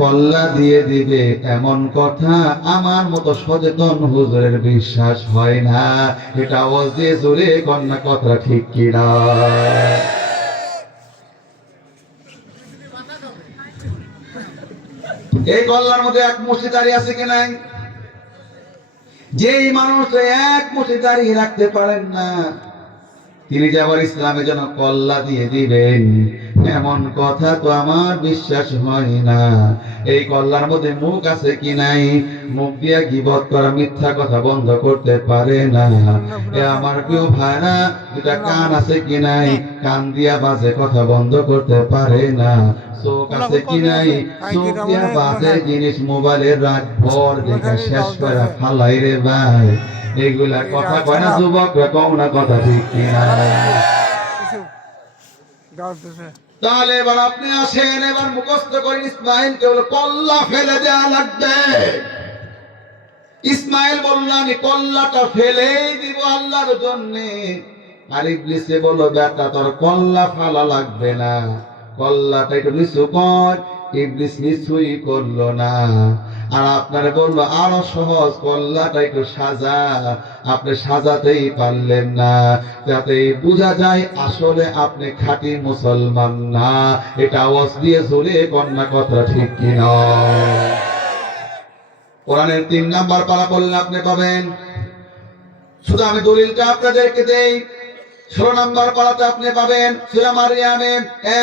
কল্লা দিয়ে দিবে এমন কথা আমার মতো সচেতন হুজুরের বিশ্বাস হয় না। এটা আওয়াজ দিয়ে জোরে কন্যা কথা ঠিক কিনা? এই কল্লার মধ্যে এক মুষ্টি দাঁড়িয়ে আছে কি নাই? যেই মানুষ এক মুষ্টি দাঁড়িয়ে রাখতে পারেন না, তিনি যে আবার ইসলামের জন্য কল্লা দিয়ে দিবেন এমন কথা তো আমার বিশ্বাস হয় না। এই কল্লার মধ্যে মুখ আছে কি নাই? মুখ দিয়া গীবত করা, মিথ্যা কথা বন্ধ করতে পারে না। এ আমার প্রিয় ভাইরা, দুটা কান আছে কি নাই? কান দিয়া বাজে কথা বন্ধ করতে পারে না। চোখ আছে কি নাই? চোখ দিয়া বাজে জিনিস মোবাইলের রাত ভর দেখে শেষ করে ফালাই রে ভাই। এগুলা কথা কয় না যুবকরা, কম না কথা ঠিক কিনা? তাহলে এবার আপনি আসেন, এবার মুখস্থ করেন ইসমাইল কেবল কল্লা ফেলে দেওয়া লাগবে। ইসমাইল বলল আমি কল্লাটা ফেলেই দিব আল্লাহর জন্য। আর ইবলিসে বলল বেটা তোর কল্লা ফালা লাগবে না, কল্লাটা একটু নিচু কর। ইবলিস নিচুই করলো না। আর আপনারে বললো আরো সহজ, কল্লাটা একটু সাজা। আপনি সাজাতেই পারলেন না। যাতে বোঝা যায় আসলে আপনি খাঁটি মুসলমান না। এটা আওয়াজ দিয়ে জোরে কন্যা কথা ঠিক কিনা? কোরআনের 3 নাম্বার পারা পড়লে আপনি পাবেন। শুধু আমি দলিলটা আপনাদেরকে দেই। 16 নাম্বার পারাতে আপনি পাবেন সূরা মারইয়ামে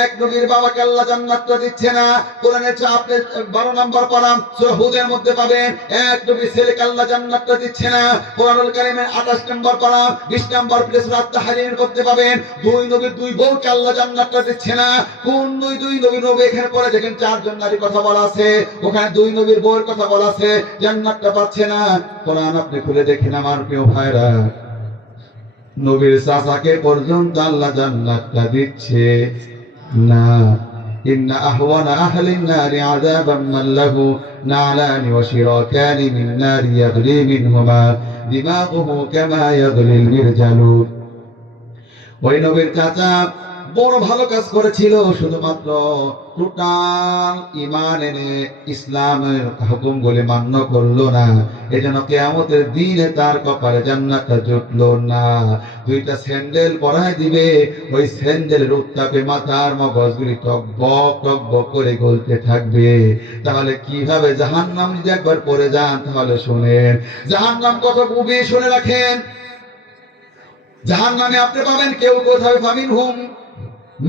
এক নবীর বাবাকে আল্লাহ জান্নাতটা দিচ্ছে না। কোরআনে আপনি 12 নাম্বার পারা সূরা হুদের মধ্যে পাবেন এক নবীর ছেলেকে আল্লাহ জান্নাতটা দিচ্ছে না। কোরআনুল কারীমের 28 নাম্বার পারা 20 নাম্বার পেজে সূরা আত-তাহরীমের মধ্যে পাবেন দুই নবীর দুই বউকে আল্লাহ জান্নাতটা দিচ্ছে না। কোন দুই নবী এখানে পড়ে দেখেন 4 জন নারীর কথা বলা আছে, ওখানে দুই নবীর বউয়ের কথা বলা আছে, জান্নাতটা পাচ্ছে না। কোরআন আপনি খুলে দেখেন আমার প্রিয় ভাইরা, নবীর চাচাকে পর্যন্ত আল্লাহ জান্নাতটা দিচ্ছে না। ইন্না আহওয়ানা আহলিন নারি আযাবান মান লাহু নালানি ওয়া শিরাকানি মিন নারি ইয়াগলি মিনহুমা দিমাগুহু কামা ইয়াগলিল মিরজালু। ওই নবীর চাচা বড় ভালো কাজ করেছিল, শুধুমাত্র টোটাল ঈমান এনে ইসলামের হুকুমগুলি মান্য করলো না। এজন্য কিয়ামতের দিনে তার কপালে জান্নাতটা জুটলো না। দুইটা স্যান্ডেল পরায় দিবে, ওই স্যান্ডেলের উত্তাপে মাথার মগজগুলি টকবক করে গলতে থাকবে। তাহলে কিভাবে জাহান্নাম যদি একবার পড়ে যান, তাহলে শুনেন জাহান্নাম কত গভীর, শুনে রাখেন। জাহান্নামে আপনি পাবেন কেউ কোথায় ফামিনহুম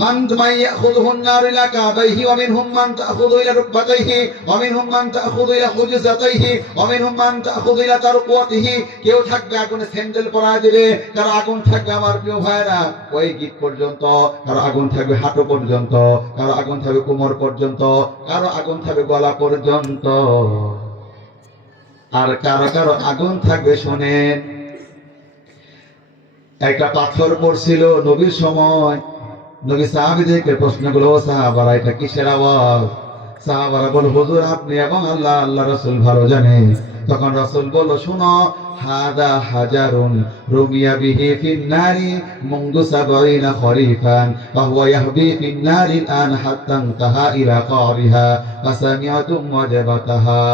মান ইয়াখুযুহুন নার ইলা কাবাইহি ওয়া মিনহুম মান তাখুযু ইলা রুকবাতাইহি ওয়া মিনহুম মান তাখুযু ইলা খুজুজাতাইহি ওয়া মিনহুম মান তাখুযু ইলা তারকুয়াতিহি। কেউ থাকবে আগুনে স্যান্ডেল পরায় দিবে, কারো আগুন থাকবে আমার প্রিয় ভাইরা ওই গিট পর্যন্ত, কারো আগুন থাকবে হাঁটু পর্যন্ত, কারো আগুন থাকবে কোমর পর্যন্ত, কারো আগুন থাকবে গলা পর্যন্ত, আর কারো আগুন থাকবে শোনেন। একটা পাথর পড়ছিল নবীর সময়, নবী সাহাবীদেরকে প্রশ্ন করলো, সাহাবারা এটা কিসের আওয়াজ? সাহাবারা বলল হুজুর আপনি এবং আল্লাহ রাসূল ভালো জানেন। তখন রাসূল বলল শুনো, হাদা হাজারুন রুমিয়া বিহি ফিন নারি মুনযু ৭০ খরিফান ওয়া হুয়া ইয়াহবি ফিন নারি আন হাত্তা তাহা ইলা কারিহা ফাসামিআতুম ওয়াজাবাতাহা।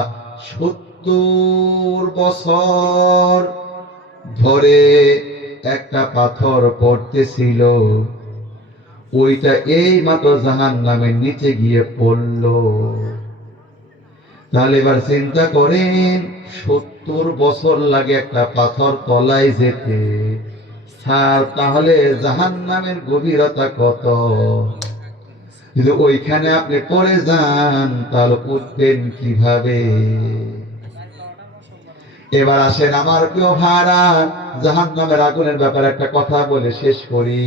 ৭০ বছর ধরে একটা পাথর পড়তেছিল, ওইটা এই মাত্র জাহান্নামের নিচে গিয়ে পড়লো। তাহলে এবার চিন্তা করেন ৭০ বছর লাগে একটা পাথর তলায় যেতে, স্যার তাহলে জাহান্নামের গভীরতা কত? যদি ওইখানে আপনি পড়ে যান তাহলে উঠবেন কিভাবে? এবার আসেন আমার প্রিয় ভাইরা, জাহান্নামের আগুনের ব্যাপারে একটা কথা বলে শেষ করি।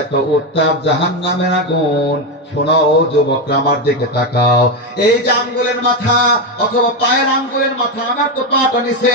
এত উত্তাপ জাহান্নামের আগুন, শোনো যুবকরা আমার দিকে তাকাও। এই যে আঙ্গুলের মাথা অথবা পায়ের আঙ্গুলের মাথা, আমার তো পাটা নিচে